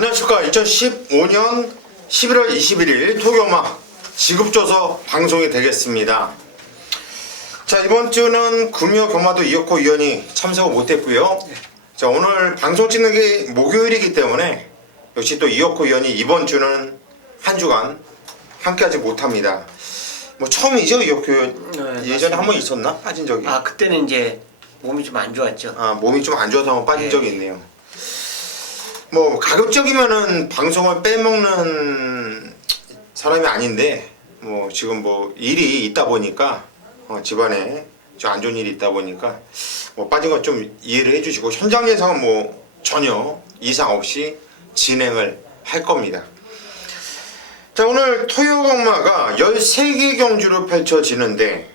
안녕하십니까. 2015년 11월 21일 토요마 지급조서 방송이 되겠습니다. 자, 이번 주는 금요 경마도 이혁호 위원이 참석을 못했고요. 자, 오늘 방송 찍는 게 목요일이기 때문에 역시 또 이혁호 위원이 이번 주는 한 주간 함께하지 못합니다. 뭐 처음이죠, 이혁호 위원? 네, 예전에 한 번 있었나? 빠진 적이? 그때는 이제 몸이 좀 안 좋았죠. 몸이 좀 안 좋아서 한번 빠진 적이 있네요. 뭐 가급적이면은 방송을 빼먹는 사람이 아닌데 뭐 지금 뭐 일이 있다 보니까 집안에 좀 안 좋은 일이 있다 보니까 뭐 빠진 건 좀 이해를 해주시고 현장 예상은 뭐 전혀 이상 없이 진행을 할 겁니다. 자, 오늘 토요강마가 13개 경주로 펼쳐지는데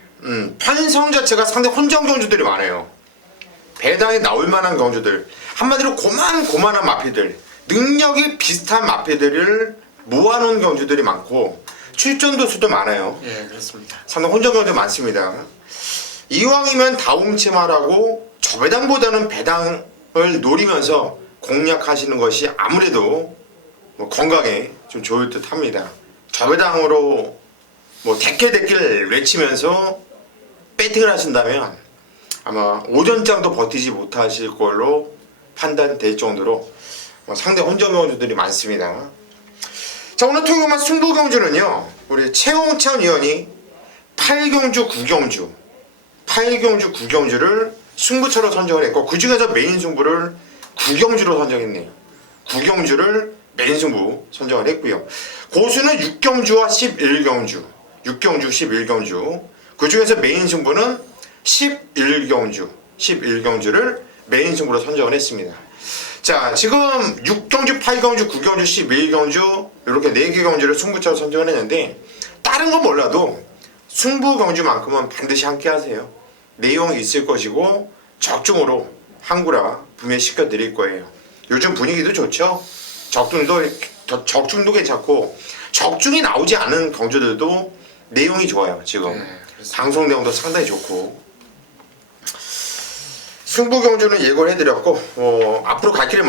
편성 자체가 상당히 혼정 경주들이 많아요. 배당에 나올 만한 경주들, 한마디로 고만한 마피들, 능력이 비슷한 마피들을 모아놓은 경주들이 많고 출전도 수도 많아요. 예, 그렇습니다. 상당히 혼정 경주 많습니다. 이왕이면 다홍치마라고 저배당보다는 배당을 노리면서 공략하시는 것이 아무래도 뭐 건강에 좀 좋을 듯 합니다. 저배당으로 뭐 대낄 외치면서 배팅을 하신다면 아마 오전장도 버티지 못하실 걸로 판단될 정도로 상당히 혼정 경주들이 많습니다. 자, 오늘 토요일만 승부 경주는요, 우리 최홍찬 위원이 8경주 9경주를 승부처로 선정을 했고 그 중에서 메인 승부를 9경주로 선정했네요. 9경주를 메인 승부 선정을 했고요. 고수는 6경주와 11경주, 그 중에서 메인 승부는 11경주를 메인 승부로 선정을 했습니다. 자, 지금 6경주, 8경주, 9경주, 11경주 이렇게 4개 경주를 승부처로 선정을 했는데 다른 건 몰라도 승부 경주만큼은 반드시 함께 하세요. 내용이 있을 것이고 적중으로 한구라 분명히 시켜드릴 거예요. 요즘 분위기도 좋죠. 적중도 괜찮고 적중이 나오지 않은 경주들도 내용이 좋아요. 지금 방송 내용도 상당히 좋고 승부 경주는 예고를 해드렸고 앞으로 갈 길이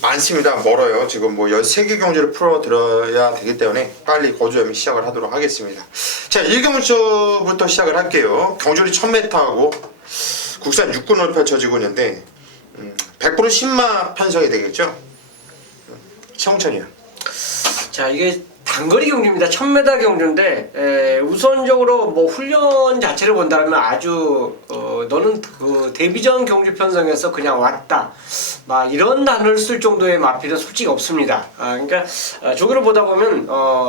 많습니다. 멀어요. 지금 뭐 13개 경주를 풀어들어야 되기 때문에 빨리 거주하면 시작을 하도록 하겠습니다. 자, 1경주부터 시작을 할게요. 경주리 1000m하고 국산 6군으로 펼쳐지고 있는데 100% 신마 편성이 되겠죠? 최홍찬이요. 자, 이게 단거리 경주입니다. 1000m 경주인데 우선적으로 뭐 훈련 자체를 본다면 아주 너는 그 데뷔전 경주 편성에서 그냥 왔다 막 이런 단어를 쓸 정도의 마필은 솔직히 없습니다. 그러니까 조기로 보다 보면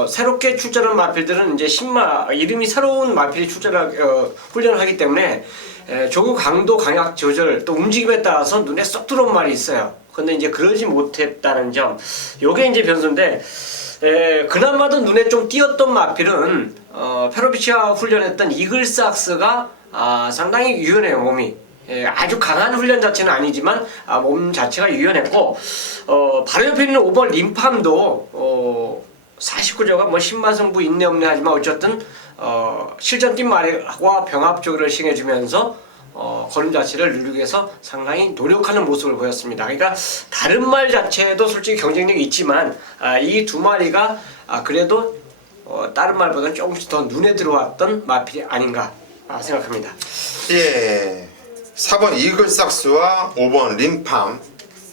새롭게 출전한 마필들은 이제 신마 이름이 새로운 마필이 훈련을 하기 때문에 조교 강도 강약 조절 또 움직임에 따라서 눈에 쏙 들어온 말이 있어요. 근데 이제 그러지 못했다는 점, 요게 이제 변수인데 그나마도 눈에 좀 띄었던 마필은 페로비치와 훈련했던 이글삭스가 상당히 유연해요. 몸이 아주 강한 훈련 자체는 아니지만 몸 자체가 유연했고 바로 옆에 있는 5번 림팜도 49조가 뭐 신마승부 있네 없네 하지만 어쨌든 실전 뛴 말과 병합적으로 시행해주면서 걸음 자체를 누르기 위해서 상당히 노력하는 모습을 보였습니다. 그러니까 다른 말 자체도 솔직히 경쟁력이 있지만 이 두 마리가 그래도 다른 말보다는 조금씩 더 눈에 들어왔던 마필이 아닌가 생각합니다. 예, 4번 이글삭스와 5번 림팜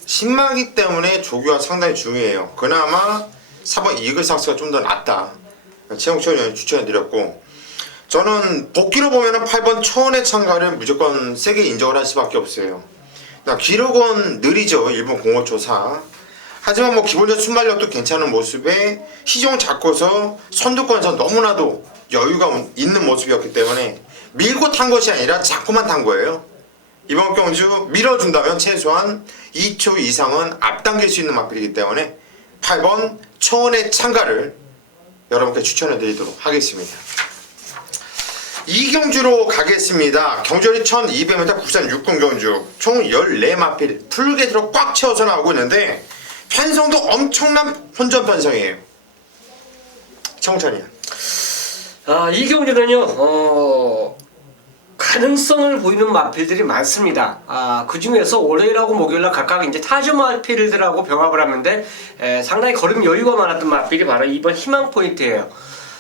신마기 때문에 조교가 상당히 중요해요. 그나마 4번 이글삭스가 좀 더 낫다. 최홍철 의원이 추천해드렸고 저는 복기로 보면은 8번 초원의 참가를 무조건 세게 인정을 할 수밖에 없어요. 기록은 느리죠. 일본 05초4. 하지만 뭐 기본적 순발력도 괜찮은 모습에 시종 잡고서 선두권에서 너무나도 여유가 있는 모습이었기 때문에 밀고 탄 것이 아니라 잡고만 탄 거예요. 이번 경주 밀어준다면 최소한 2초 이상은 앞당길 수 있는 마필이기 때문에 8번 초원의 참가를 여러분께 추천해 드리도록 하겠습니다. 2경주로 가겠습니다. 경주리 1200m 국산 6군 경주 총 14마필 풀게이트로 꽉 채워서 나오고 있는데 편성도 엄청난 혼전 편성이에요. 청천이요. 이 경주는요 가능성을 보이는 마필들이 많습니다. 그 중에서 월요일하고 목요일날 각각 이제 타주 마필들하고 병합을 하는데 상당히 걸음 여유가 많았던 마필이 바로 이번 희망 포인트예요.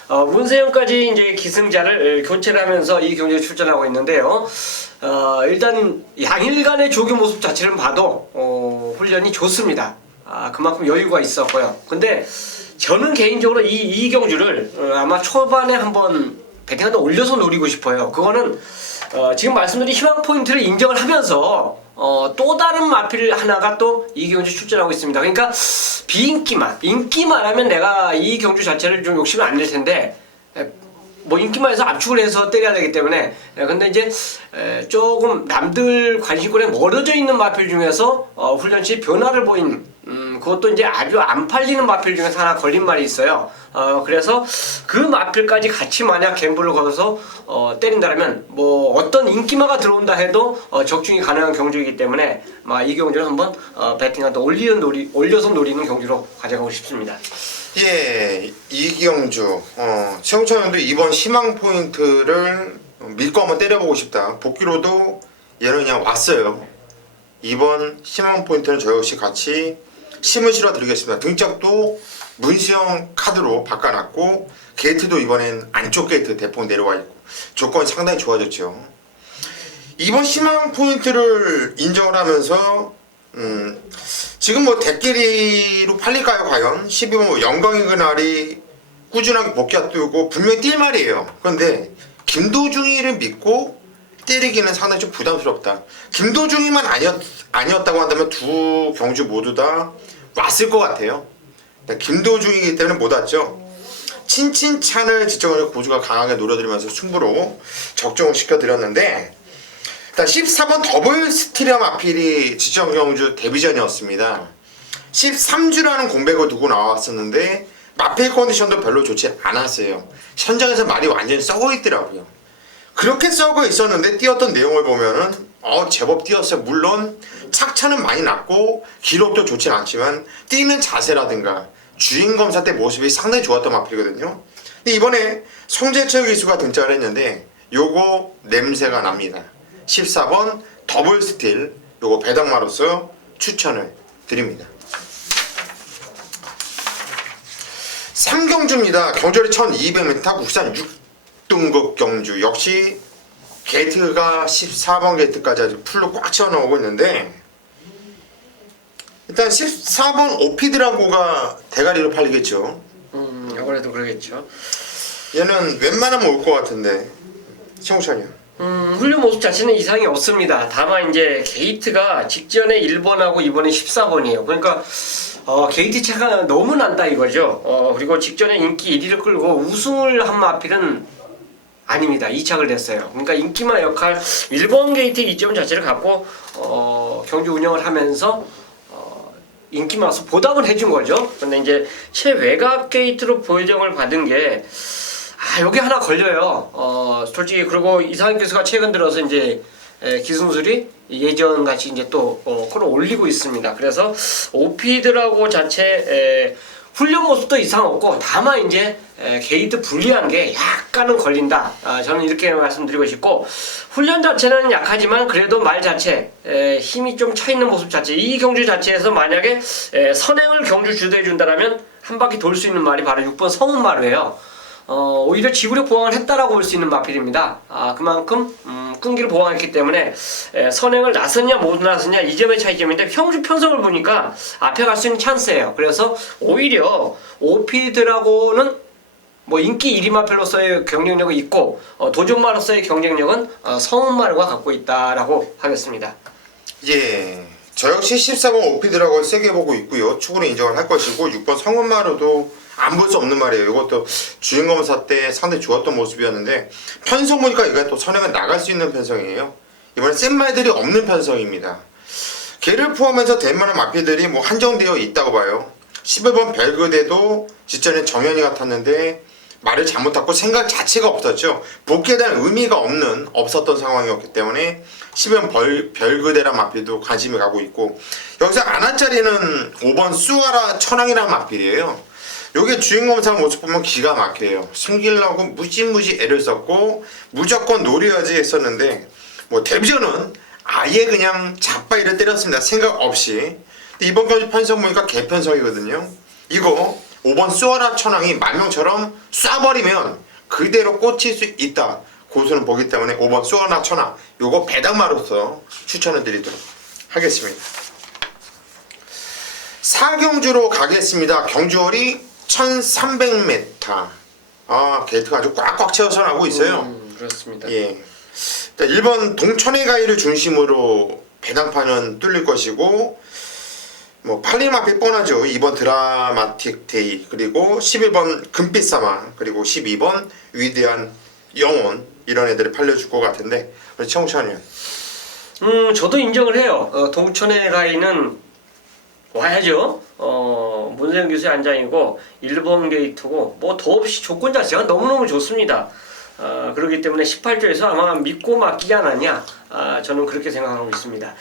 문세영까지 이제 기승자를 교체를 하면서 이 경기에 출전하고 있는데요. 일단 양일간의 조교 모습 자체를 봐도 훈련이 좋습니다. 그만큼 여유가 있었고요. 근데 저는 개인적으로 이 이경주를 아마 초반에 한번 배팅한테 올려서 노리고 싶어요. 그거는 지금 말씀드린 희망 포인트를 인정을 하면서 또 다른 마필 하나가 또 이경주 출전하고 있습니다. 그러니까 비인기만, 인기만 하면 내가 이 경주 자체를 좀 욕심을 안 낼 텐데 뭐 인기만 해서 압축을 해서 때려야 되기 때문에 근데 이제 조금 남들 관심권에 멀어져 있는 마필 중에서 훈련시 변화를 보인 그것도 이제 아주 안 팔리는 마필 중에서 하나 걸린 말이 있어요. 그래서 그 마필까지 같이 만약 갬블을 걸어서 때린다면 뭐 어떤 인기마가 들어온다 해도 적중이 가능한 경주이기 때문에 이 경주를 한번 배팅한테 올려서 노리는 경주로 가져가고 싶습니다. 예, 이경주. 최홍찬 도 이번 희망 포인트를 믿고 한번 때려보고 싶다. 복귀로도 얘는 그냥 왔어요. 이번 희망 포인트는 저 역시 같이 힘을 실어 드리겠습니다. 등짝도 문수영 카드로 바꿔놨고 게이트도 이번엔 안쪽 게이트 대폭 내려와 있고 조건이 상당히 좋아졌죠. 이번 희망 포인트를 인정을 하면서 지금 뭐 대끼리로 팔릴까요 과연? 12번 영광의 그날이 꾸준하게 복귀가 뜨고 분명히 뛸 말이에요. 그런데 김도중이를 믿고 때리기는 상당히 좀 부담스럽다. 김도중이만 아니었다고 한다면 두 경주 모두 다 왔을 것 같아요. 김도중이기 때문에 못 왔죠. 친친찬을 지적으로 고주가 강하게 노려들면서 승부로 적중을 시켜드렸는데 일단 14번 더블 스티리엄 아필이 지정 경주 데뷔전이었습니다. 13주라는 공백을 두고 나왔었는데 마필 컨디션도 별로 좋지 않았어요. 현장에서 말이 완전히 썩어 있더라고요. 그렇게 썩어 있었는데 뛰었던 내용을 보면은 제법 뛰었어요. 물론 착차는 많이 났고 기록도 좋진 않지만 뛰는 자세라든가 주인 검사 때 모습이 상당히 좋았던 마필이거든요. 근데 이번에 송재철 기수가 등장을 했는데 요거 냄새가 납니다. 14번 더블 스틸 요거 배당마로서 추천을 드립니다. 3경주입니다. 경주리 1200m 국산 6등급 경주. 역시 게이트가 14번 게이트까지 아주 풀로 꽉 채워 넣고 있는데 일단 14번 오피드라고가 대가리로 팔리겠죠. 아무래도 그러겠죠. 얘는 웬만하면 올 것 같은데 최홍찬이요. 훈련 모습 자체는 이상이 없습니다. 다만 이제 게이트가 직전에 1번하고 이번에 14번이에요. 그러니까 게이트 차가 너무 난다 이거죠. 그리고 직전에 인기 1위를 끌고 우승을 한 마필은 아닙니다. 2착을 됐어요. 그러니까 인기마 역할 1번 게이트 이점 자체를 갖고 경주 운영을 하면서 인기마로서 보답을 해준 거죠. 근데 이제 최외곽 게이트로 보정을 받은 게 여기 하나 걸려요. 솔직히 그리고 이상현 교수가 최근 들어서 이제 기승술이 예전 같이 이제 또 끌어올리고 있습니다. 그래서 오피드라고 자체 훈련 모습도 이상 없고 다만 이제 게이트 불리한 게 약간은 걸린다. 저는 이렇게 말씀드리고 싶고 훈련 자체는 약하지만 그래도 말 자체 힘이 좀 차 있는 모습 자체 이 경주 자체에서 만약에 선행을 경주 주도해 준다라면 한 바퀴 돌 수 있는 말이 바로 6번 성운마루예요. 오히려 지구력 보강을 했다라고 볼 수 있는 마필입니다. 그만큼 끈기를 보강했기 때문에 선행을 나섰냐 못 나섰냐 이 점의 차이점인데 경주 편성을 보니까 앞에 갈 수 있는 찬스예요. 그래서 오히려 오피드라고는 뭐 인기 1위 마필로서의 경쟁력이 있고 도전마로서의 경쟁력은 성운마루가 갖고 있다라고 하겠습니다. 예, 저 역시 14번 오피드라고 세게 보고 있고요. 축으로 인정을 할 것이고 6번 성운마루도 안 볼 수 없는 말이에요. 이것도 주인검사 때 상당히 좋았던 모습이었는데 편성 보니까 이거 또 선행은 나갈 수 있는 편성이에요. 이번에 센 말들이 없는 편성입니다. 걔를 포함해서 될 만한 마필들이 뭐 한정되어 있다고 봐요. 11번 벨그대도 직전에 정현이 같았는데 말을 잘못 탔고 생각 자체가 없었죠. 복귀에 대한 의미가 없었던 상황이었기 때문에 10번 별그대란 마필도 관심이 가고 있고 여기서 안한자리는 5번 수아라 천왕이라는 마필이에요. 요게 주인공상 모습 보면 기가 막혀요. 숨기려고 무지무지 애를 썼고 무조건 노려야지 했었는데 뭐 데뷔전은 아예 그냥 잡바이를 때렸습니다. 생각 없이. 근데 이번까지 편성 보니까 개편성이거든요. 이거 5번 수아라 천왕이 만명처럼 쏴버리면 그대로 꽂힐 수 있다. 고수는 보기 때문에 5번 수아라 천왕 요거 배당마로서 추천을 드리도록 하겠습니다. 4경주로 가겠습니다. 경주월이 1300m. 게이트가 아주 꽉꽉 채워서 나오고 있어요. 그렇습니다. 예. 1번 동천의 가위를 중심으로 배당판은 뚫릴 것이고 뭐 8림 앞이 뻔하죠. 2번 드라마틱 데이 그리고 11번 금빛 사막 그리고 12번 위대한 영혼 이런 애들이 팔려줄 것 같은데 우리 청찬이 저도 인정을 해요. 동천의 가위는 와야죠. 문세영 교수의 안장이고 1번 게이트고 뭐 더없이 조건 자체가 너무너무 좋습니다. 그렇기 때문에 18조에서 아마 믿고 맡기지 않았냐, 저는 그렇게 생각하고 있습니다.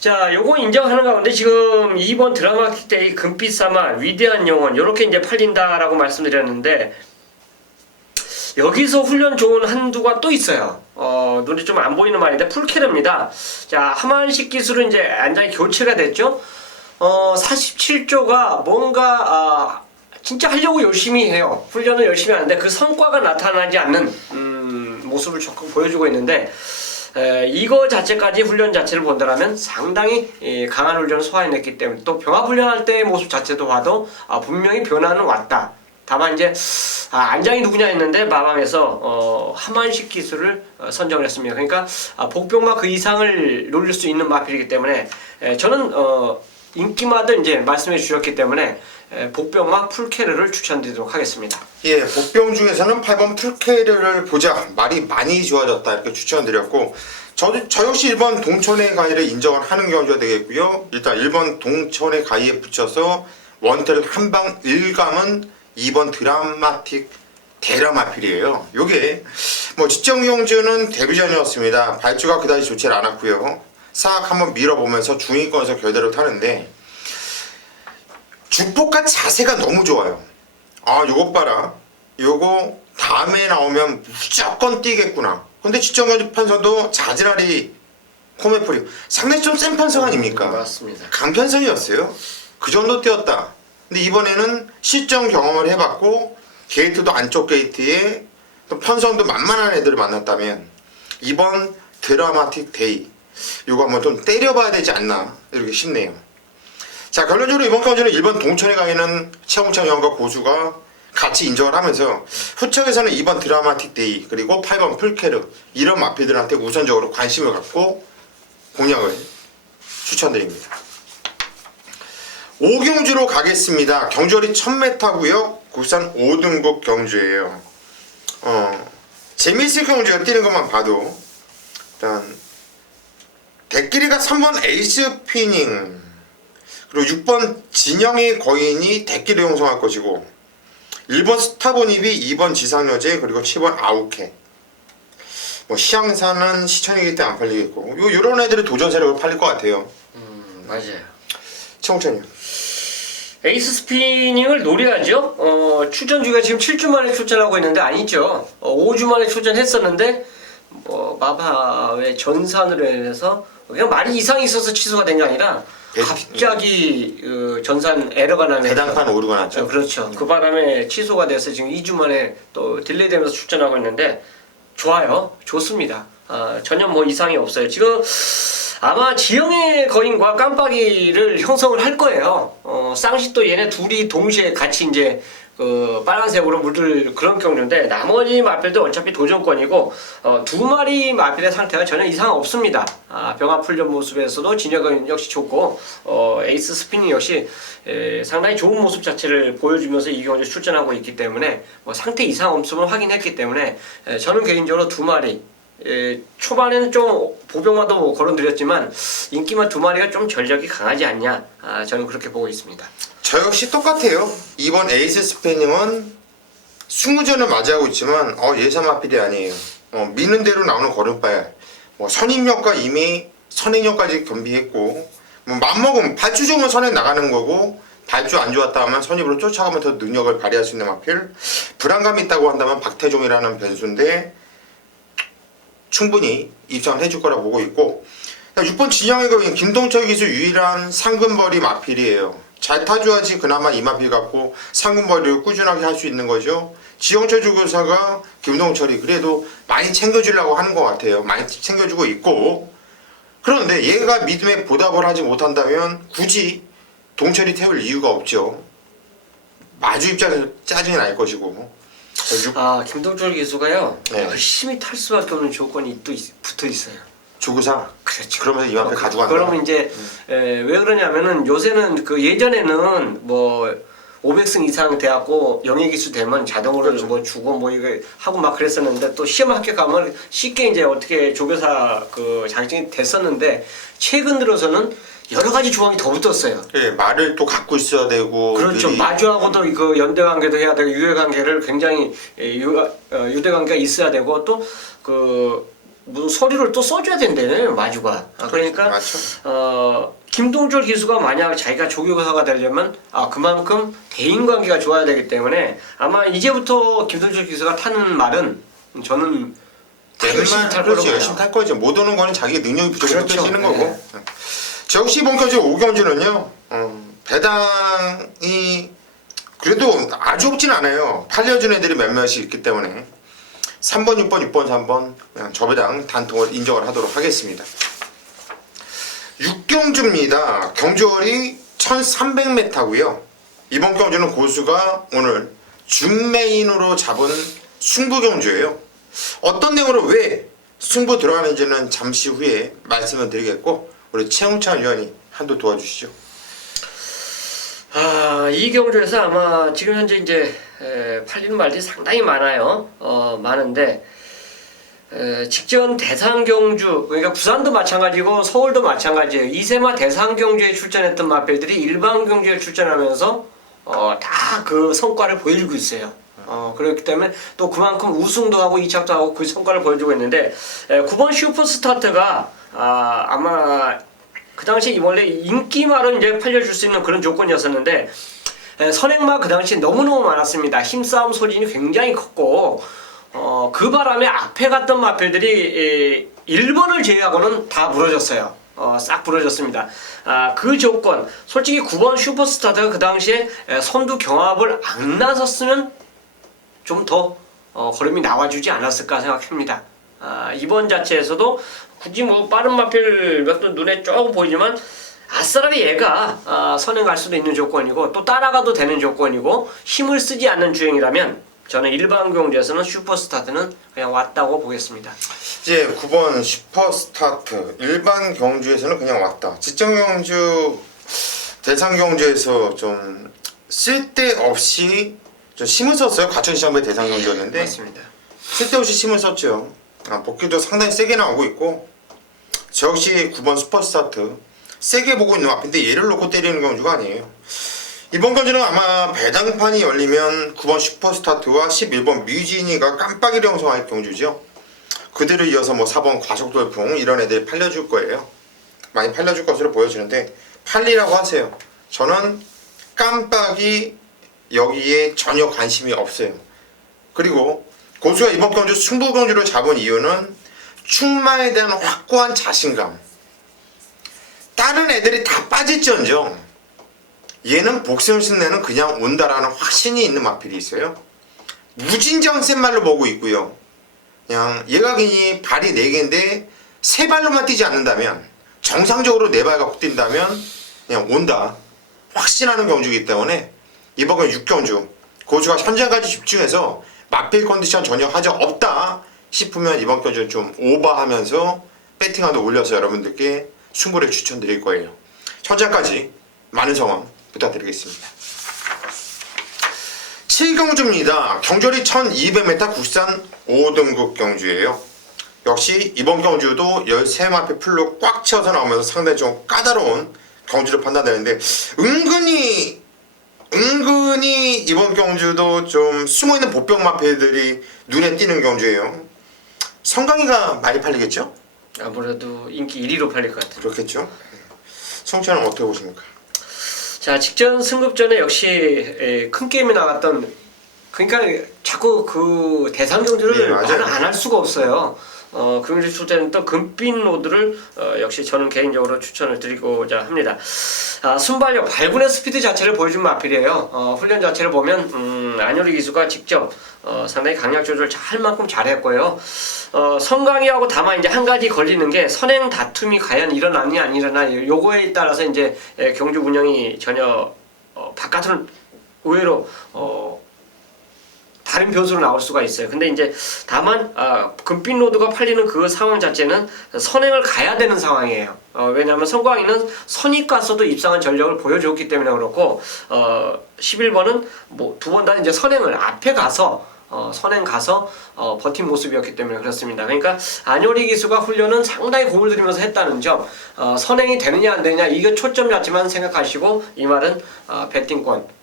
자, 요거 인정하는 가운데 지금 2번 드라마틱 데이 금빛 사막 위대한 영혼 요렇게 이제 팔린다라고 말씀드렸는데 여기서 훈련 좋은 한두가 또 있어요. 눈에 좀 안 보이는 말인데 풀캐르입니다. 자, 하만식 기술은 이제 안장이 교체가 됐죠. 47조가 뭔가 진짜 하려고 열심히 해요. 훈련을 열심히 하는데 그 성과가 나타나지 않는 모습을 조금 보여주고 있는데 이거 자체까지 훈련 자체를 본다면 상당히 강한 훈련을 소화해냈기 때문에 또 병합훈련할 때의 모습 자체도 봐도 분명히 변화는 왔다. 다만 이제 안장이 누구냐 했는데 마방에서 하만식 기술을 선정을 했습니다. 그러니까 복병마 그 이상을 노릴 수 있는 마필이기 때문에 저는 인기마들 이제 말씀해 주셨기 때문에 복병마 풀캐르를 추천드리도록 하겠습니다. 예, 복병 중에서는 8번 풀캐르를 보자. 말이 많이 좋아졌다. 이렇게 추천드렸고 저 역시 1번 동천의 가위를 인정을 하는 경우가 되겠고요. 일단 1번 동천의 가위에 붙여서 원텔 한방 1감은 2번 드라마틱 대라마필이에요. 요게 뭐 지정경주는 데뷔전이었습니다. 발주가 그다지 좋지 않았고요. 싹 한번 밀어보면서 중위권에서 결대로 타는데 주폭과 자세가 너무 좋아요. 요것 봐라. 요거 다음에 나오면 무조건 뛰겠구나. 근데 지정경주 편성도 자지라리 코메프리 상당히 좀 센 편성 아닙니까? 맞습니다. 강편성이었어요. 그 정도 뛰었다. 근데 이번에는 실전 경험을 해봤고 게이트도 안쪽 게이트에 또 편성도 만만한 애들을 만났다면 이번 드라마틱 데이 요거 한번 좀 때려봐야 되지 않나 이렇게 싶네요. 자, 결론적으로 이번 경주는 1번 동천의 가위는 최홍찬 의원과 고수가 같이 인정을 하면서 후측에서는 2번 드라마틱 데이 그리고 8번 풀캐르 이런 마필들한테 우선적으로 관심을 갖고 공략을 추천드립니다. 5경주로 가겠습니다. 경주월이 1000m고요. 국산 5등급 경주예요. 재미있을 경주가 뛰는 것만 봐도 일단 대끼리가 3번 에이스 피닝 그리고 6번 진영의 거인이 대끼리 형성할 것이고 1번 스타보닙이 2번 지상여제 그리고 7번 아우케 뭐 시향사는 시천이기 때문에 안 팔리겠고 요런 애들이 도전 세력을 팔릴 것 같아요. 맞아요. 청천이요. 에이스 스피닝을 노려야죠. 출전주가 지금 7주 만에 출전하고 있는데 아니죠. 5주 만에 출전했었는데 마바의 전산으로 인해서 그냥 말이 이상이 있어서 취소가 된 게 아니라 갑자기 전산 에러가 나면서 배당판 오류가 났죠. 그렇죠. 그 바람에 취소가 돼서 지금 2주 만에 또 딜레이되면서 출전하고 있는데 좋아요. 좋습니다. 전혀 뭐 이상이 없어요. 지금 아마 지형의 거인과 깜빡이를 형성을 할 거예요. 쌍시도 얘네 둘이 동시에 같이 이제 빨간색으로 물들 그런 경주인데 나머지 마필도 어차피 도전권이고 두 마리 마필의 상태가 전혀 이상 없습니다. 병합 훈련 모습에서도 진혁은 역시 좋고 에이스 스피닝 역시 상당히 좋은 모습 자체를 보여주면서 이 경주에 출전하고 있기 때문에 뭐 상태 이상 없음을 확인했기 때문에 저는 개인적으로 두 마리 초반에는 좀 보병마도 거론드렸지만 인기만 두 마리가 좀 전력이 강하지 않냐, 저는 그렇게 보고 있습니다. 저 역시 똑같아요. 이번 에이스 스페닝은 승무전을 맞이하고 있지만 예상 마필이 아니에요. 미는 대로 나오는 걸음발 선임력과 이미 선행력까지 겸비했고 맘먹으면 발주 좋으면 선행 나가는 거고 발주 안 좋았다 하면 선입으로 쫓아가면 더 능력을 발휘할 수 있는 마필. 불안감이 있다고 한다면 박태종이라는 변수인데 충분히 입상을 해줄 거라 보고 있고, 6번 진영의 거인 김동철 기수 유일한 상금벌이 마필이에요. 잘 타줘야지 그나마 이 마필 갖고 상금벌이를 꾸준하게 할 수 있는 거죠. 지영철 주교사가 김동철이 그래도 많이 챙겨주려고 하는 것 같아요. 많이 챙겨주고 있고, 그런데 얘가 믿음에 보답을 하지 못한다면 굳이 동철이 태울 이유가 없죠. 마주 입장에서 짜증이 날 것이고. 김동철 기수가요. 네. 열심히 탈 수밖에 없는 조건이 또 붙어 있어요. 주구사. 그렇죠. 그러면서 이 마필 가져간다. 그러면 이제 왜 그러냐면은 요새는 그 예전에는 뭐 500승 이상 돼갖고 영예기수 되면 자동으로 그렇죠. 뭐 주고 뭐 이거 하고 막 그랬었는데 또 시험 합격하면 쉽게 이제 어떻게 조교사 그 자격증이 됐었는데 최근 들어서는 여러 가지 조항이 더 붙었어요. 예, 말을 또 갖고 있어야 되고. 그렇죠. 마주하고도 그 연대 관계도 해야 되고 유대 관계를 굉장히 유대 관계가 있어야 되고 또 그 무슨 서류를 또 써줘야 된다네요 마주가. 그러니까 맞죠. 김동철 기수가 만약 자기가 조교사가 되려면 그만큼 대인 관계가 좋아야 되기 때문에 아마 이제부터 김동철 기수가 타는 말은 저는 열심히 탈 거라고 열심히 탈 거죠. 못 오는 거는 자기 능력이 부족해서 그렇죠. 뜻이는 거고. 저 혹시 이번 경주 5경주는요 배당이 그래도 아주 없진 않아요. 팔려준 애들이 몇몇이 있기 때문에 3번, 6번, 6번, 3번 그냥 저배당 단통을 인정을 하도록 하겠습니다. 6경주입니다. 경주월이 1300m고요. 이번 경주는 고수가 오늘 준메인으로 잡은 승부경주예요. 어떤 내용으로 왜 승부 들어가는지는 잠시 후에 말씀을 드리겠고, 우리 최홍찬 위원이 한도 도와주시죠. 이 경주에서 아마 지금 현재 이제 팔리는 말들이 상당히 많아요. 많은데 직전 대상 경주, 그러니까 부산도 마찬가지고 서울도 마찬가지예요. 이세마 대상 경주에 출전했던 마필들이 일반 경주에 출전하면서 다 그 성과를 보여주고 있어요. 그렇기 때문에 또 그만큼 우승도 하고 2착도 하고 그 성과를 보여주고 있는데 9번 슈퍼스타트가 아마 그 당시 원래 인기말은 이제 팔려줄 수 있는 그런 조건이었었는데 선행마 그 당시 너무너무 많았습니다. 힘싸움 소진이 굉장히 컸고 그 바람에 앞에 갔던 마필들이 1번을 제외하고는 다 무너졌어요. 싹 부러졌습니다. 그 조건, 솔직히 9번 슈퍼스타트가 그 당시에 선두 경합을 안 나섰으면 좀 더 걸음이 나와주지 않았을까 생각합니다. 이번 자체에서도 굳이 뭐 빠른 마필 몇도 눈에 조금 보이지만 아싸라비 얘가 선행 갈 수도 있는 조건이고 또 따라가도 되는 조건이고 힘을 쓰지 않는 주행이라면 저는 일반 경주에서는 슈퍼스타트는 그냥 왔다고 보겠습니다. 이제 9번 슈퍼스타트 일반 경주에서는 그냥 왔다. 직전 경주 대상 경주에서 좀 쓸데없이 좀 힘을 썼어요. 과천시장배 대상 경주였는데 맞습니다. 쓸데없이 힘을 썼죠. 복귀도 상당히 세게 나오고 있고, 저 역시 9번 슈퍼스타트 세게 보고 있는 앞인데 얘를 놓고 때리는 경주가 아니에요. 이번 경주는 아마 배당판이 열리면 9번 슈퍼스타트와 11번 뮤지니가 깜빡이를 형성할 경주죠. 그대로 이어서 뭐 4번 과속돌풍 이런 애들이 팔려줄 거예요. 많이 팔려줄 것으로 보여지는데 팔리라고 하세요. 저는 깜빡이 여기에 전혀 관심이 없어요. 그리고 고수가 이번 경주 승부 경주를 잡은 이유는 충마에 대한 확고한 자신감. 다른 애들이 다 빠질지언정 얘는 복생신내는 그냥 온다라는 확신이 있는 마필이 있어요. 무진장 센 말로 보고 있고요. 그냥 얘가 그냥 발이 4개인데 3발로만 뛰지 않는다면, 정상적으로 4발 갖고 뛴다면 그냥 온다 확신하는 경주이기 때문에 이번 건 6경주 고수가 현장까지 집중해서 마필 컨디션 전혀 하자 없다 싶으면 이번 경주는 좀 오버하면서 배팅하도 올려서 여러분들께 승부를 추천드릴 거예요. 현장까지 많은 성원 부탁드리겠습니다. 7경주입니다. 경주리 1200m 국산 5등급 경주예요. 역시 이번 경주도 13마필 풀로 꽉 채워서 나오면서 상당히 좀 까다로운 경주를 판단되는데 은근히 이번 경주도 좀 숨어있는 보병 마필들이 눈에 띄는 경주예요. 성강이가 많이 팔리겠죠? 아무래도 인기 1위로 팔릴 것 같아요. 그렇겠죠. 성찬은 어떻게 보십니까? 자, 직전 승급전에 역시 큰 게임이 나갔던, 그러니까 자꾸 그 대상 경주를 네, 맞아요. 안 할 수가 없어요. 그런데 출제는 또 금빛 로드를 역시 저는 개인적으로 추천을 드리고자 합니다. 순발력, 발군의 스피드 자체를 보여준 마필이에요. 훈련 자체를 보면 안효리 기수가 직접 상당히 강약 조절 할 만큼 잘했고요. 성강이하고 다만 이제 한 가지 걸리는 게 선행 다툼이 과연 일어나냐 안 일어나, 요거에 따라서 이제 경주 운영이 전혀 바깥으로 의외로 다른 변수로 나올 수가 있어요. 근데 이제 다만 금빛 로드가 팔리는 그 상황 자체는 선행을 가야 되는 상황이에요. 왜냐하면 성광이는 선입 갔어도 입상한 전력을 보여줬기 때문에 그렇고 11번은 뭐 두 번 다 이제 선행을 앞에 가서 선행 가서 버틴 모습이었기 때문에 그렇습니다. 그러니까 안효리 기수가 훈련은 상당히 공을 들이면서 했다는 점, 선행이 되느냐 안 되느냐 이게 초점 자체만 생각하시고 이 말은 배팅권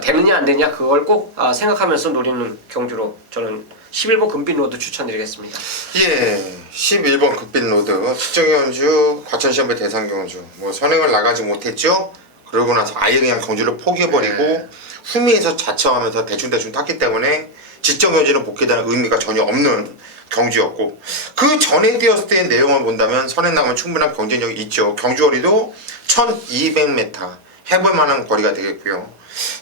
되느냐 안 되냐 그걸 꼭 생각하면서 노리는 경주로 저는 11번 금빛 로드 추천드리겠습니다. 예, 11번 금빛 로드 특정 경주 과천시험배 대상 경주 뭐 선행을 나가지 못했죠. 그러고 나서 아예 그냥 경주를 포기해버리고 후미에서 자처하면서 대충 탔기 때문에 직전 경주는 복귀되는 의미가 전혀 없는 경주였고, 그 전에 뛰었을 때의 내용을 본다면 선행 나가면 충분한 경쟁력이 있죠. 경주거리도 1200m 해볼 만한 거리가 되겠고요.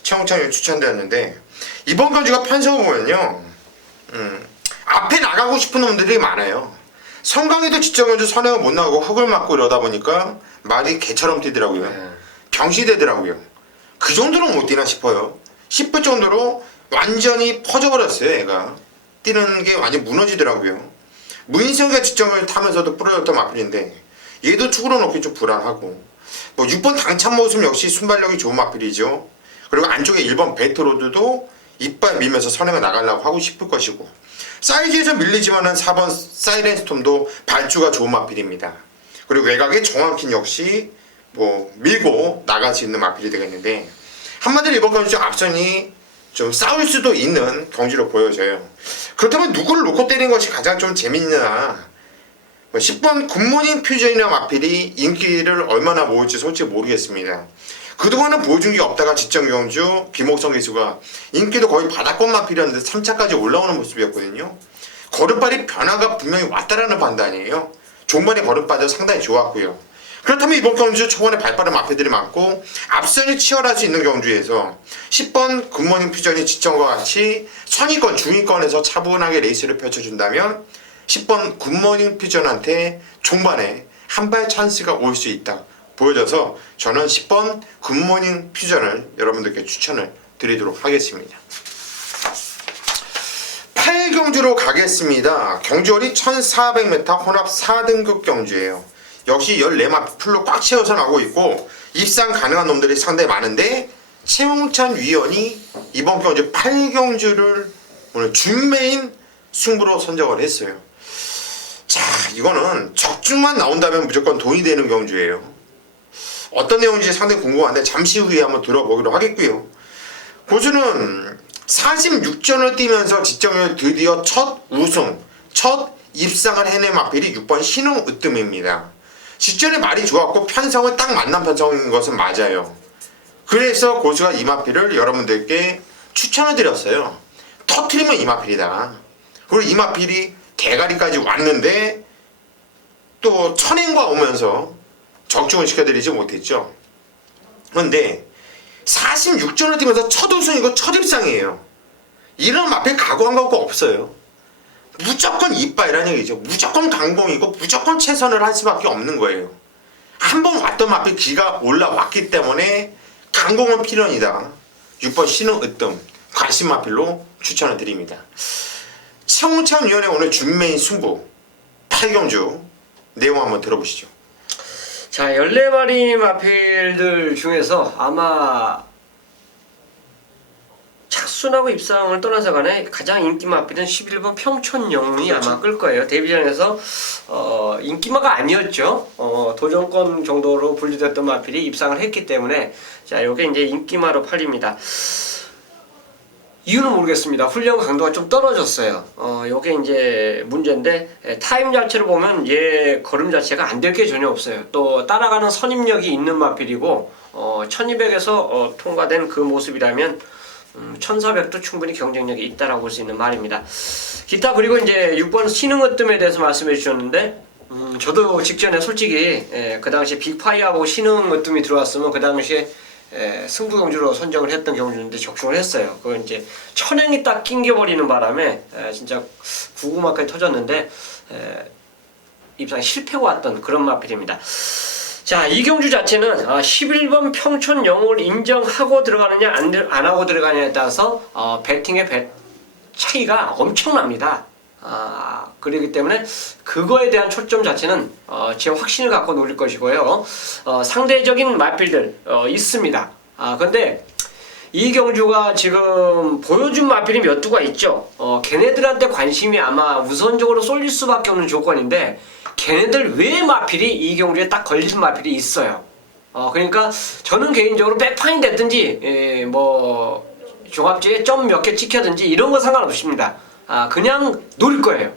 최홍찬이 추천되었는데, 이번 경주가 편성을 보면요, 앞에 나가고 싶은 놈들이 많아요. 성강에도 직전 경주 선행을 못 나가고 흙을 맞고 이러다 보니까 말이 개처럼 뛰더라고요. 병시되더라고요. 그 정도는 못 뛰나 싶어요. 10분 정도로 완전히 퍼져버렸어요. 얘가 뛰는 게 완전 무너지더라고요. 무인성이가 직전을 타면서도 부러졌던 마필인데 얘도 축으로 놓기 좀 불안하고, 뭐 6번 당찬 모습 역시 순발력이 좋은 마필이죠. 그리고 안쪽에 1번 베트로드도 이빨 밀면서 선행을 나가려고 하고 싶을 것이고, 사이즈에서 밀리지만은 4번 사이렌스톰도 발주가 좋은 마필입니다. 그리고 외곽에 정확히 역시 뭐 밀고 나갈 수 있는 마필이 되겠는데, 한마디로 이번 경주 앞선이 좀 싸울 수도 있는 경주로 보여져요. 그렇다면 누구를 놓고 때리는 것이 가장 좀 재밌느냐, 10번 굿모닝 퓨전이나 마필이 인기를 얼마나 모을지 솔직히 모르겠습니다. 그동안은 보여준 게 없다가 직전 경주 비목성 기수가 인기도 거의 바닥권 마필이었는데 3차까지 올라오는 모습이었거든요. 걸음발이 변화가 분명히 왔다라는 판단이에요. 종반의 걸음발도 상당히 좋았고요. 그렇다면 이번 경주 초반에 발빠른 마필들이 많고 앞선이 치열할 수 있는 경주에서 10번 굿모닝 퓨전이 직전과 같이 선위권, 중위권에서 차분하게 레이스를 펼쳐준다면 10번 굿모닝 퓨전한테 종반에 한발 찬스가 올 수 있다 보여져서 저는 10번 굿모닝 퓨전을 여러분들께 추천을 드리도록 하겠습니다. 8경주로 가겠습니다. 경주거리 1400m 혼합 4등급 경주예요. 역시 14마필 풀로 꽉 채워서 나오고 있고 입상 가능한 놈들이 상당히 많은데, 최홍찬 위원이 이번 경주 8경주를 오늘 준메인 승부로 선정을 했어요. 자, 이거는 적중만 나온다면 무조건 돈이 되는 경주예요. 어떤 내용인지 상당히 궁금한데 잠시 후에 한번 들어보기로 하겠고요. 고수는 46전을 뛰면서 직전에 드디어 첫 우승, 첫 입상을 해낸 마필이 6번 신흥 으뜸입니다. 직전에 말이 좋았고 편성을 딱 만난 편성인 것은 맞아요. 그래서 고수가 이 마필을 여러분들께 추천을 드렸어요. 터트리면 이 마필이다. 그리고 이 마필이 대가리까지 왔는데 또 천행과 오면서 적중을 시켜드리지 못했죠. 그런데 46전을 뛰면서 첫 우승이고 첫 입상이에요. 이런 마필 각오한 거 없어요. 무조건 이빠이라는 얘기죠. 무조건 강봉이고 무조건 최선을 할 수밖에 없는 거예요. 한번 왔던 마필 기가 올라왔기 때문에 강공은 필연이다. 6번 신흥 으뜸 관심 마필로 추천을 드립니다. 최홍찬 위원의 오늘 준메인 승부 8경주 내용 한번 들어보시죠. 자, 14마리 마필들 중에서 아마 착순하고 입상을 떠나서 간에 가장 인기 마필은 11번 평촌영웅이 그렇죠. 아마 끌 거예요. 데뷔전에서 인기마가 아니었죠. 도전권 정도로 분류됐던 마필이 입상을 했기 때문에 자, 요게 이제 인기마로 팔립니다. 이유는 모르겠습니다. 훈련 강도가 좀 떨어졌어요. 요게 이제 문제인데, 타임 자체를 보면 얘 걸음 자체가 안 될 게 전혀 없어요. 또 따라가는 선임력이 있는 마필이고 1200에서 통과된 그 모습이라면 1400도 충분히 경쟁력이 있다라고 볼 수 있는 말입니다. 기타 그리고 이제 6번 신흥으뜸에 대해서 말씀해 주셨는데 저도 직전에 솔직히 그 당시에 빅파이하고 신흥으뜸이 들어왔으면 그 당시에 승부경주로 선정을 했던 경주인데 적중을 했어요. 그건 이제 천행이 딱 낑겨버리는 바람에 진짜 구구마까지 터졌는데 입상에 실패가 왔던 그런 마필입니다. 자, 이 경주 자체는 11번 평촌 영호를 인정하고 들어가느냐 안 하고 들어가느냐에 따라서 배팅의 차이가 엄청납니다. 그렇기 때문에 그거에 대한 초점 자체는 제 확신을 갖고 노릴 것이고요. 상대적인 마필들 있습니다. 근데 이 경주가 지금 보여준 마필이 몇 두가 있죠. 걔네들한테 관심이 아마 우선적으로 쏠릴 수밖에 없는 조건인데 걔네들 외의 마필이 이 경주에 딱 걸린 마필이 있어요. 그러니까 저는 개인적으로 백판이 됐든지 뭐 종합제에 점 몇 개 찍혀든지 이런 거 상관없습니다. 그냥 노릴 거예요.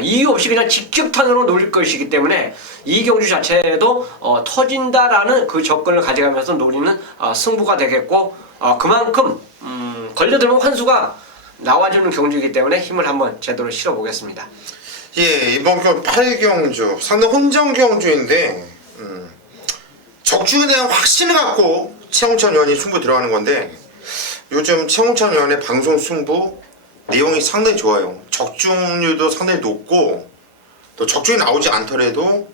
이유 없이 그냥 직격탄으로 노릴 것이기 때문에 이 경주 자체도 터진다라는 그 접근을 가져가면서 노리는 승부가 되겠고 그만큼 걸려들면 환수가 나와주는 경주이기 때문에 힘을 한번 제대로 실어보겠습니다. 예, 이번 경주 8경주 상당히 혼전 경주인데 적중에 대한 확신을 갖고 최홍찬 의원이 승부 들어가는 건데 요즘 최홍찬 의원의 방송 승부 내용이 상당히 좋아요. 적중률도 상당히 높고 또 적중이 나오지 않더라도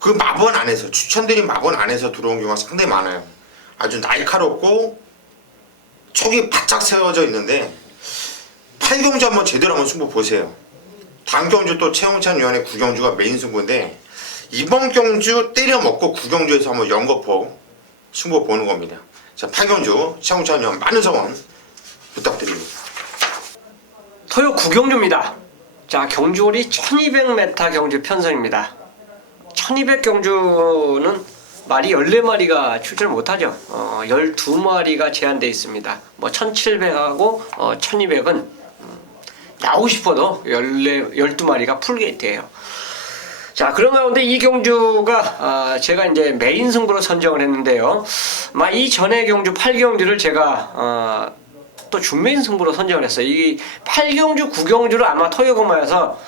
그 마번 안에서 추천드린 마번 안에서 들어온 경우가 상당히 많아요. 아주 날카롭고 촉이 바짝 세워져 있는데 8경주 한번 제대로 한번 승부 보세요. 다음 경주 또 최홍찬 의원의 9경주가 메인 승부인데 이번 경주 때려 먹고 9경주에서 한번 연거푸 승부 보는 겁니다. 자, 8경주 최홍찬 의원 많은 성원 부탁드립니다. 토요 9경주입니다. 자, 경주홀이 1200m 경주 편성입니다. 1200 경주는 말이 14마리가 출전을 못하죠. 12마리가 제한되어 있습니다. 뭐 1700하고 1200은 나오고 싶어도 12마리가 풀게이트예요. 자, 그런 가운데 이 경주가 제가 이제 메인 승부로 선정을 했는데요. 이 전의 경주 8경주를 제가 또 준메인 승부로 선정을 했어요. 이 8경주, 9경주를 아마 토요금화에서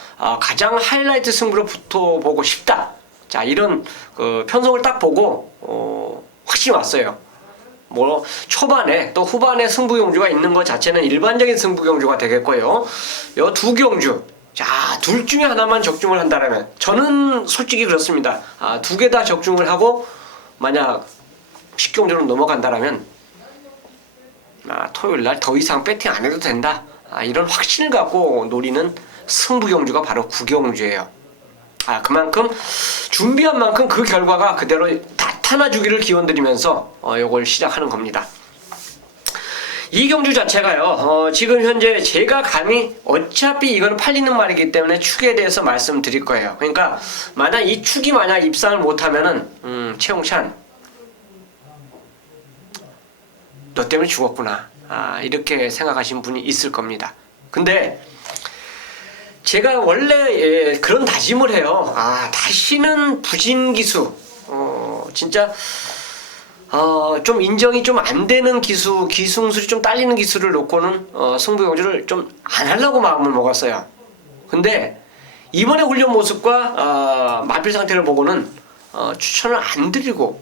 가장 하이라이트 승부로 붙어보고 싶다. 자, 이런 편성을 딱 보고 확신이 왔어요. 뭐 초반에 또 후반에 승부 경주가 있는 것 자체는 일반적인 승부 경주가 되겠고요. 요 두 경주, 자, 둘 중에 하나만 적중을 한다면 저는 솔직히 그렇습니다. 두 개 다 적중을 하고 만약 10경주로 넘어간다면 토요일날 더 이상 배팅 안 해도 된다. 이런 확신을 갖고 노리는 승부 경주가 바로 9경주예요. 그만큼 준비한 만큼 그 결과가 그대로 나타나주기를 기원드리면서 요걸 시작하는 겁니다. 이 경주 자체가요, 지금 현재 제가 감히 어차피 이거는 팔리는 말이기 때문에 축에 대해서 말씀드릴 거예요. 그러니까 만약 이 축이 만약 입상을 못하면은 최홍찬 너 때문에 죽었구나, 이렇게 생각하시는 분이 있을 겁니다. 근데 제가 원래 그런 다짐을 해요. 다시는 부진기수, 진짜 좀 인정이 좀 안 되는 기승술이 좀 딸리는 기술을 놓고는 승부 경주를 좀 안 하려고 마음을 먹었어요. 근데 이번에 훈련 모습과 마필 상태를 보고는 추천을 안 드리고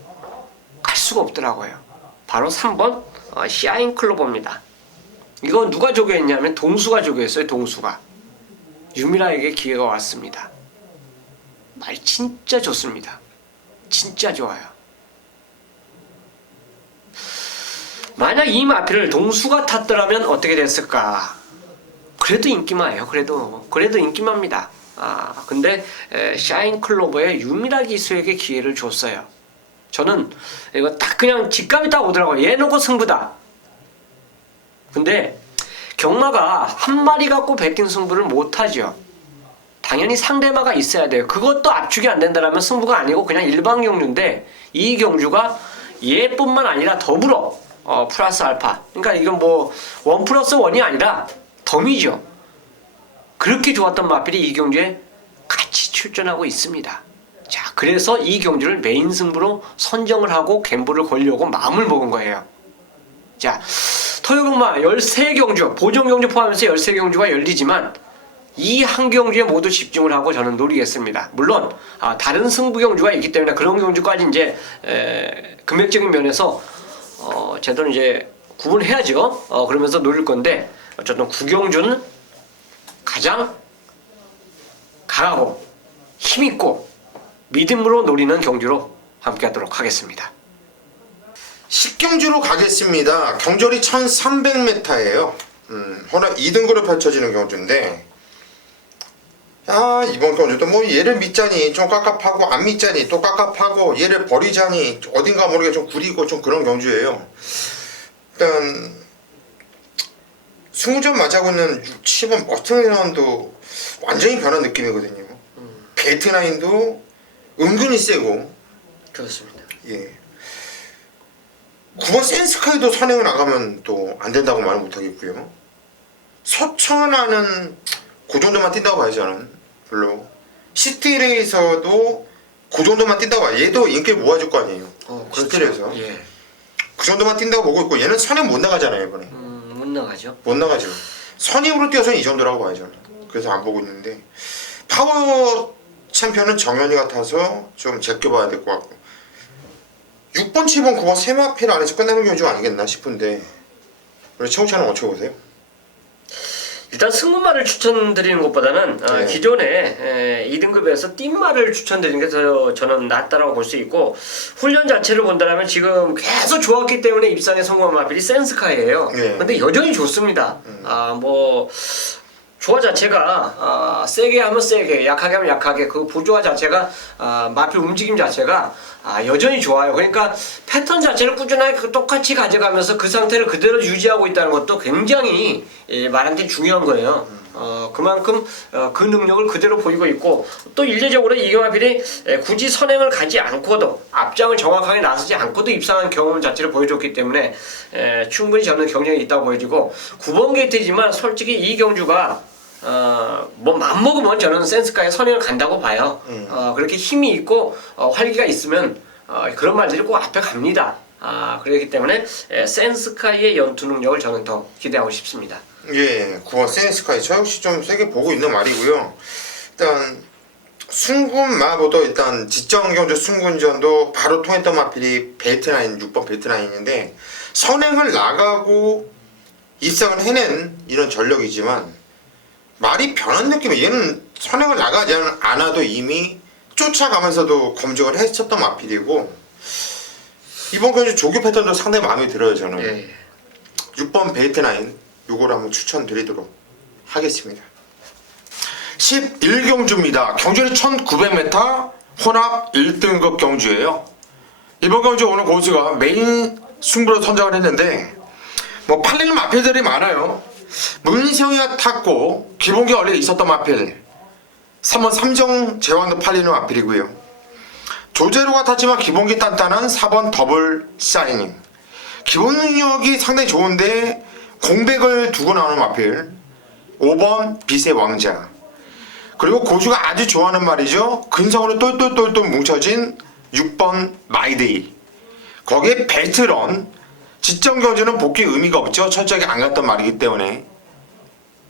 갈 수가 없더라고요. 바로 3번 샤인 클로버입니다. 이거 누가 조교했냐면 동수가 조교했어요. 동수가. 유미라에게 기회가 왔습니다. 말 진짜 좋습니다. 진짜 좋아요. 만약 이 마필을 동수가 탔더라면 어떻게 됐을까? 그래도 인기마예요. 그래도 인기마입니다. 근데 샤인 클로버의 유미라 기수에게 기회를 줬어요. 저는 이거 딱 그냥 직감이 딱 오더라고요. 얘 놓고 승부다. 근데 경마가 한 마리 갖고 배팅 승부를 못하죠. 당연히 상대마가 있어야 돼요. 그것도 압축이 안 된다면 승부가 아니고 그냥 일반 경주인데 이 경주가 얘뿐만 아니라 더불어 플러스 알파, 그러니까 이건 뭐 1+1이 아니라 덤이죠. 그렇게 좋았던 마필이 이 경주에 같이 출전하고 있습니다. 자, 그래서 이 경주를 메인 승부로 선정을 하고 갬블을 걸려고 마음을 먹은 거예요. 자, 토요일마 13경주, 보정 경주 포함해서 13경주가 열리지만 이 한 경주에 모두 집중을 하고 저는 노리겠습니다. 물론 다른 승부 경주가 있기 때문에 그런 경주까지 이제 금액적인 면에서 제대로 이제 구분해야죠. 그러면서 노릴 건데 어쨌든 구경주는 가장 강하고 힘있고 믿음으로 노리는 경주로 함께하도록 하겠습니다. 10경주로 가겠습니다. 경절이 1300m예요. 혼합 2등급으로 펼쳐지는 경주인데 이번 경주도 뭐 얘를 믿자니 좀 깝깝하고 안 믿자니 또 깝깝하고 얘를 버리자니 어딘가 모르게 좀 구리고 좀 그런 경주예요. 일단 승우전 맞이하고 있는 7번 머스탱라운도 완전히 변한 느낌이거든요. 베이트나인도 은근히 세고 그렇습니다. 예. 9번 센스카이도 선행을 나가면 또 안 된다고 말은 못하겠고요. 서천하는 그 정도만 뛴다고 봐야죠. 저는 별로 시티레이서도 그 정도만 뛴다고 봐요. 얘도 인기 모아줄 거 아니에요. 그렇죠. 시티레이서 예. 그 정도만 뛴다고 보고 있고 얘는 선행 못 나가잖아요 이번에. 못 나가죠. 못 나가죠. 선임으로 뛰어서는 이 정도라고 봐야죠. 저는. 그래서 안 보고 있는데 파워 챔피언은 정현이 같아서 좀 제껴봐야 될 것 같고 6번, 7번, 9번 세 마필 안에서 끝나는 경주 아니겠나 싶은데 우리 최홍찬은 어떻게 보세요? 일단 승부말을 추천드리는 것보다는 네. 기존에 2등급에서 띵말을 추천드리는 게 더 저는 낫다라고 볼 수 있고 훈련 자체를 본다면 지금 계속 좋았기 때문에 입상에 성공한 마필이 센스카이예요. 네. 근데 여전히 좋습니다. 뭐 조화 자체가 세게 하면 세게, 약하게 하면 약하게 그 부조화 자체가 마필 움직임 자체가 여전히 좋아요. 그러니까 패턴 자체를 꾸준하게 똑같이 가져가면서 그 상태를 그대로 유지하고 있다는 것도 굉장히 말한테 중요한 거예요. 그만큼 그 능력을 그대로 보이고 있고 또 일례적으로 이경마필이 굳이 선행을 가지 않고도 앞장을 정확하게 나서지 않고도 입상한 경험 자체를 보여줬기 때문에 충분히 저는 경력이 있다고 보여지고 9번 게이트지만 솔직히 이 경주가 뭐 맘먹으면 저는 센스카에 선행을 간다고 봐요. 그렇게 힘이 있고 활기가 있으면 그런 말들이 꼭 앞에 갑니다. 그렇기 때문에 센스카이의 연투 능력을 저는 더 기대하고 싶습니다. 예, 9번 센스카이 저 역시 좀 세게 보고 있는 말이고요. 일단 순군마보다 일단 지정 경주 순군전도 바로 통했던 마필이 벨트라인 6번 벨트라인인데 선행을 나가고 입상을 해낸 이런 전력이지만 말이 변한 느낌이에요. 얘는 선행을 나가지 않아도 이미 쫓아가면서도 검증을 했었던 마필이고 이번 경주 조교 패턴도 상당히 마음에 들어요. 저는 예. 6번 베이트나인 요걸 한번 추천드리도록 하겠습니다. 11경주입니다. 경주는 1900m 혼합 1등급 경주예요. 이번 경주 오늘 고수가 메인 승부로 선정을 했는데 뭐 팔리는 마필들이 많아요. 문성이가 탔고 기본기 원래 있었던 마필 3번 삼정 제왕도 팔리는 마필이고요. 조제로가 탔지만 기본기 단단한 4번 더블 사이닝 기본 능력이 상당히 좋은데 공백을 두고 나오는 마필 5번 빛의 왕자 그리고 고수가 아주 좋아하는 말이죠. 근성으로 똘똘똘똘 뭉쳐진 6번 마이데이 거기에 벨트런 지정 경주는 복귀 의미가 없죠. 철저하게 안 갔던 말이기 때문에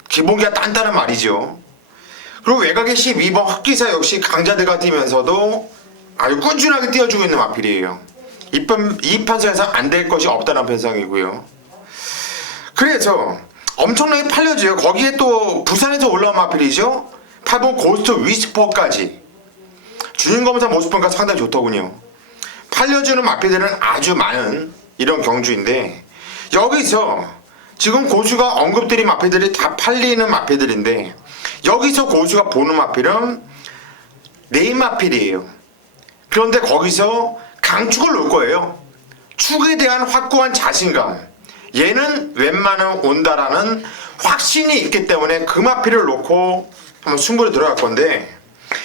기본기가 단단한 말이죠. 그리고 외곽의 12번 흑기사 역시 강자대가 뛰면서도 아주 꾸준하게 뛰어주고 있는 마필이에요. 이 편성에서 안 될 것이 없다는 편성이고요. 그래서 엄청나게 팔려져요. 거기에 또 부산에서 올라온 마필이죠. 8번 고스트 위스퍼까지 주인검사 모습평가 상당히 좋더군요. 팔려주는 마필들은 아주 많은 이런 경주인데 여기서 지금 고수가 언급드린 마필들이 다 팔리는 마필들인데 여기서 고수가 보는 마필은 네임 마필이에요. 그런데 거기서 강축을 놓을 거예요. 축에 대한 확고한 자신감 얘는 웬만하면 온다라는 확신이 있기 때문에 그 마필을 놓고 한번 승부를 들어갈 건데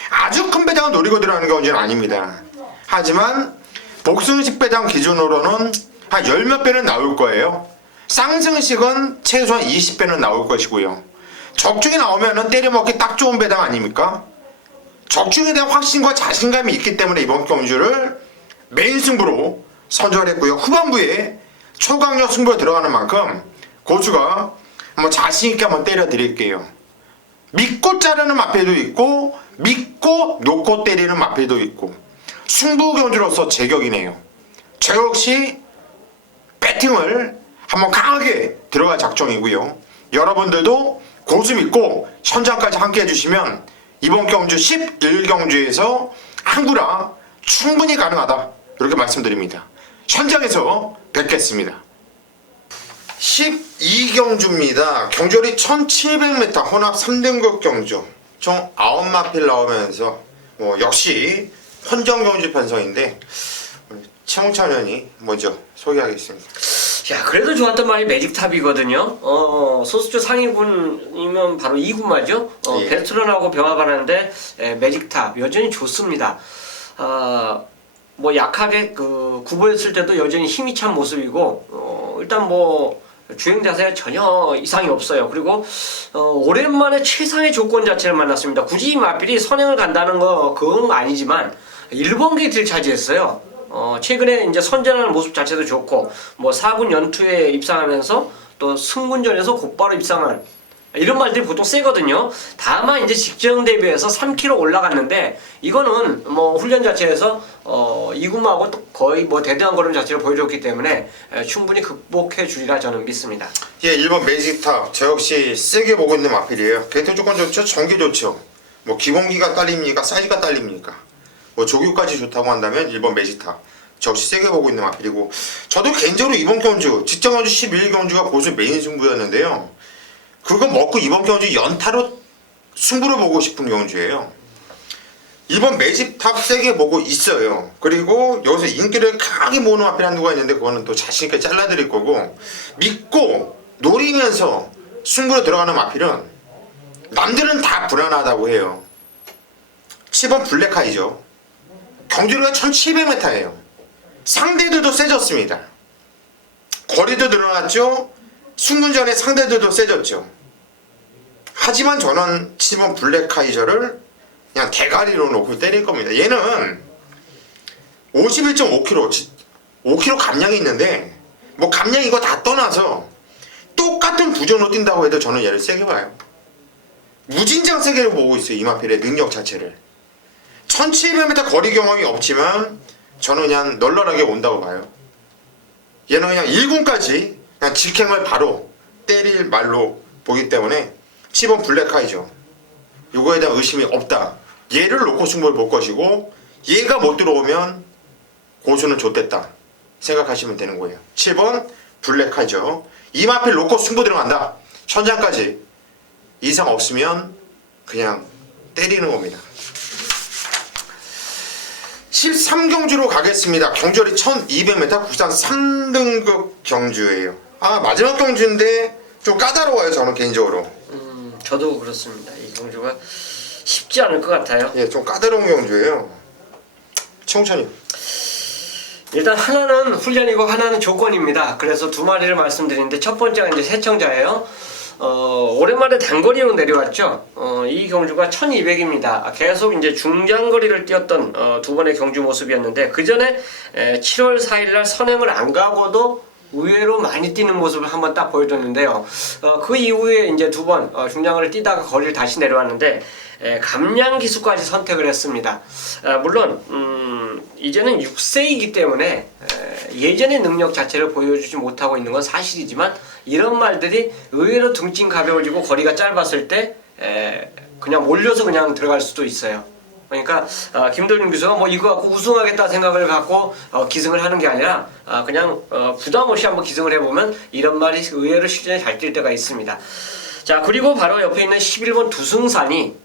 아주 큰 배당을 노리고 들어가는 경우는 아닙니다. 하지만 복승식 배당 기준으로는 한 10몇 배는 나올 거예요. 쌍승식은 최소한 20배는 나올 것이고요. 적중이 나오면은 때려먹기 딱 좋은 배당 아닙니까? 적중에 대한 확신과 자신감이 있기 때문에 이번 경주를 메인 승부로 선정을 했고요. 후반부에 초강력 승부에 들어가는 만큼 고수가 한번 자신있게 한번 때려드릴게요. 믿고 자르는 마필도 있고 믿고 놓고 때리는 마필도 있고 승부 경주로서 제격이네요. 저 역시 배팅을 한번 강하게 들어갈 작정이고요. 여러분들도 고수 믿고 현장까지 함께 해주시면 이번 경주 11경주에서 한구라 충분히 가능하다 이렇게 말씀드립니다. 현장에서 뵙겠습니다. 12경주입니다. 경주리 1700m 혼합 3등급 경주 총 9마필 나오면서 역시 헌정경주 편성인데 최홍찬 의원이 먼저 소개하겠습니다. 야, 그래도 좋았던 말이 매직탑이거든요. 소수주 상위군이면 바로 2군마죠. 예. 베스트런하고 병합하는데 매직탑 여전히 좋습니다. 뭐 약하게 구보했을 때도 여전히 힘이 찬 모습이고 일단 뭐 주행 자세에 전혀 이상이 없어요. 그리고 오랜만에 최상의 조건 자체를 만났습니다. 굳이 이 마필이 선행을 간다는 거 그건 아니지만 1번 게이트를 차지했어요. 최근에 이제 선전하는 모습 자체도 좋고 뭐 4군 연투에 입상하면서 또 승군전에서 곧바로 입상한 이런 말들이 보통 세거든요. 다만 이제 직전 대비해서 3kg 올라갔는데 이거는 뭐 훈련 자체에서 이군마하고 또 거의 뭐 대등한 걸음 자체를 보여줬기 때문에 충분히 극복해 주리라 저는 믿습니다. 예, 1번 매직탑 저 역시 세게 보고 있는 마필이에요. 게이트 조건 좋죠, 전기 좋죠. 뭐 기본기가 딸립니까, 사이즈가 딸립니까? 뭐 조교까지 좋다고 한다면 1번 매직탑 저 역시 세게 보고 있는 마필이고 저도 개인적으로 이번 경주 직전 경주 11경주가 고수 메인 승부였는데요. 그거 먹고 이번 경주 연타로 승부를 보고 싶은 경주예요. 1번 매직탑 세게 보고 있어요. 그리고 여기서 인기를 강하게 모으는 마필 한두가 있는데 그거는 또 자신있게 잘라드릴 거고 믿고 노리면서 승부로 들어가는 마필은 남들은 다 불안하다고 해요. 7번 블랙하이죠. 경주리가 1700m예요. 상대들도 세졌습니다. 거리도 늘어났죠. 승군전의 상대들도 세졌죠. 하지만 저는 7번 블랙하이저를 그냥 대가리로 놓고 때릴 겁니다. 얘는 51.5kg 5kg 감량이 있는데 뭐 감량 이거 다 떠나서 똑같은 부정으로 뛴다고 해도 저는 얘를 세게 봐요. 무진장 세게 보고 있어요. 이마필의 능력 자체를. 1700m 거리 경험이 없지만 저는 그냥 널널하게 온다고 봐요. 얘는 그냥 1군까지 그냥 직행을 바로 때릴 말로 보기 때문에 10번 블랙하이죠. 이거에 대한 의심이 없다. 얘를 놓고 승부를 볼 것이고 얘가 못 들어오면 고수는 좆됐다 생각하시면 되는 거예요. 7번 블랙하이죠. 이마필 놓고 승부 들어간다. 현장까지 이상 없으면 그냥 때리는 겁니다. 13경주로 가겠습니다. 경주리 1200m 국산 3등급 경주예요. 마지막 경주인데 좀 까다로워요. 저는 개인적으로. 저도 그렇습니다. 이 경주가 쉽지 않을 것 같아요. 예, 좀 까다로운 경주예요. 최홍찬이. 일단 하나는 훈련이고 하나는 조건입니다. 그래서 두 마리를 말씀드리는데 첫 번째가 이제 세청자예요. 오랜만에 단거리로 내려왔죠. 이 경주가 1200입니다. 계속 이제 중장거리를 뛰었던 두 번의 경주 모습이었는데 그 전에 7월 4일날 선행을 안 가고도 의외로 많이 뛰는 모습을 한번 딱 보여줬는데요. 그 이후에 이제 두 번 중장거리를 뛰다가 거리를 다시 내려왔는데 감량 기수까지 선택을 했습니다. 물론 이제는 6세이기 때문에 예전의 능력 자체를 보여주지 못하고 있는 건 사실이지만 이런 말들이 의외로 등짐 가벼워지고 거리가 짧았을 때 그냥 몰려서 그냥 들어갈 수도 있어요. 그러니까 김도준 교수가 뭐 이거 갖고 우승하겠다 생각을 갖고 기승을 하는 게 아니라 그냥 부담 없이 한번 기승을 해보면 이런 말이 의외로 실전에 잘 뛸 때가 있습니다. 자, 그리고 바로 옆에 있는 11번 두승산이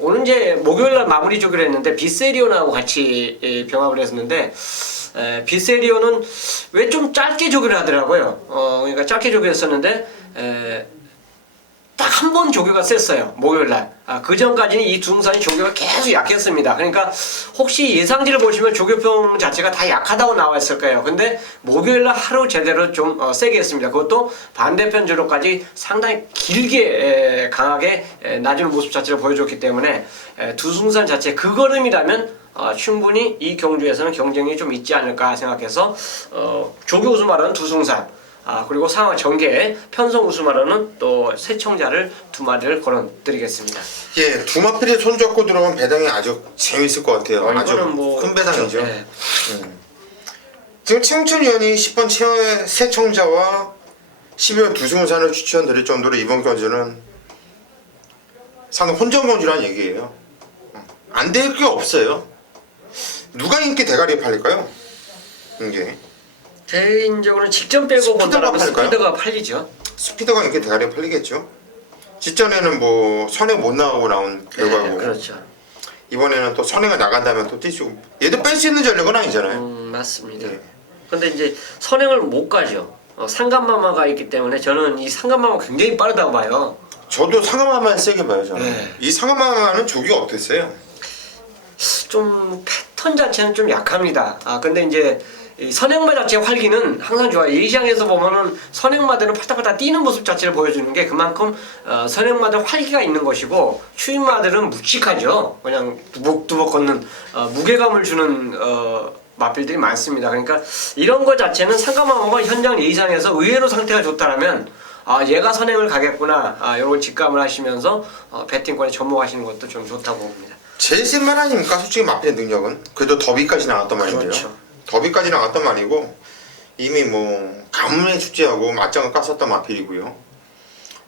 오늘 이제 목요일날 마무리 조기를 했는데 비세리온하고 같이 병합을 했었는데 비세리온은 왜 좀 짧게 조기를 하더라고요. 그러니까 짧게 조기를 했었는데 딱 한 번 조교가 셌어요. 목요일날. 그 전까지는 이 두승산이 조교가 계속 약했습니다. 그러니까 혹시 예상지를 보시면 조교평 자체가 다 약하다고 나와 있을 거예요. 근데 목요일날 하루 제대로 좀 세게 했습니다. 그것도 반대편 주로까지 상당히 길게 강하게 낮은 모습 자체를 보여줬기 때문에 두승산 자체 그 걸음이라면 충분히 이 경주에서는 경쟁이 좀 있지 않을까 생각해서 조교 우승하는 두승산 그리고 상황 전개 편성 우승하려는 또 새청자를 2마리를 걸어드리겠습니다. 예, 두 마필이 손잡고 들어오면 배당이 아주 재밌을 것 같아요. 아주 이거는 뭐 큰 배당이죠. 네. 지금 청춘위원이 10번 새청자와 12번 두승산을 추천드릴 정도로 이번 경주는 상당히 혼전 경주라는 얘기예요. 안 될 게 없어요. 누가 인기 대가리에 팔릴까요? 이게 개인적으로는 직전 빼고 스피드가 본다라면 팔릴까요? 스피드가 팔리죠. 스피드가 인기 대가리에 팔리겠죠. 직전에는 뭐 선행 못 나가고 나온 결과고 네, 그렇죠. 이번에는 또 선행을 나간다면 또 뛰시고 얘도 뺄 수 있는 전력은 아니잖아요. 맞습니다. 예. 근데 이제 선행을 못 가죠. 상간마마가 있기 때문에 저는 이 상간마마 굉장히 빠르다고 봐요. 저도 상하마만 세게 봐요. 저는 네. 이 상하마는 조기가 어땠어요? 좀 패턴 자체는 좀 약합니다. 근데 이제 이 선행마 자체 활기는 항상 좋아요. 예시장에서 보면은 선행마들은 파닥파닥 뛰는 모습 자체를 보여주는 게 그만큼 선행마들 활기가 있는 것이고 추임마들은 묵직하죠. 그냥 두벅두벅 걷는 무게감을 주는 마필들이 많습니다. 그러니까 이런 것 자체는 상가마마가 현장 예시장에서 의외로 상태가 좋다라면 얘가 선행을 가겠구나 이런 직감을 하시면서 배팅권에 접목하시는 것도 좀 좋다고 봅니다. 제일 센 말 아닙니까? 솔직히 마필의 능력은 그래도 더비까지 나왔단 말이에요. 그렇죠. 더비까지 나왔단 말이고 이미 뭐 가뭄의 축제하고 맞짱을 깠었던 마필이고요.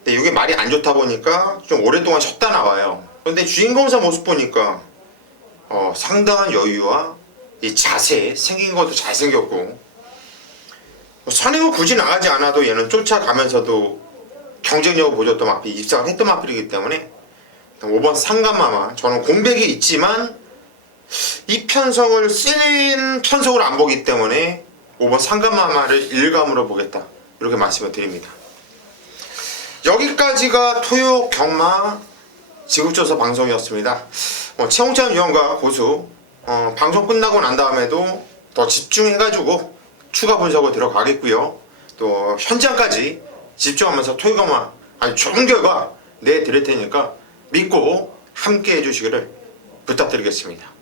근데 이게 말이 안 좋다 보니까 좀 오랫동안 쉬었다 나와요. 근데 주인공사 모습 보니까 상당한 여유와 이 자세 생긴 것도 잘생겼고 선행을 굳이 나가지 않아도 얘는 쫓아가면서도 경쟁력을 보여줬던 마필 입상을 했던 마필이기 때문에 5번 상간마마 저는 공백이 있지만 이 편성을 센 편성으로 안 보기 때문에 5번 상간마마를 일감으로 보겠다 이렇게 말씀을 드립니다. 여기까지가 토요 경마 지급조사 방송이었습니다. 최홍찬 위원과 고수 방송 끝나고 난 다음에도 더 집중해가지고 추가 분석을 들어가겠고요. 또 현장까지 집중하면서 토요 경마 아주 좋은 결과 내드릴 테니까 믿고 함께 해주시기를 부탁드리겠습니다.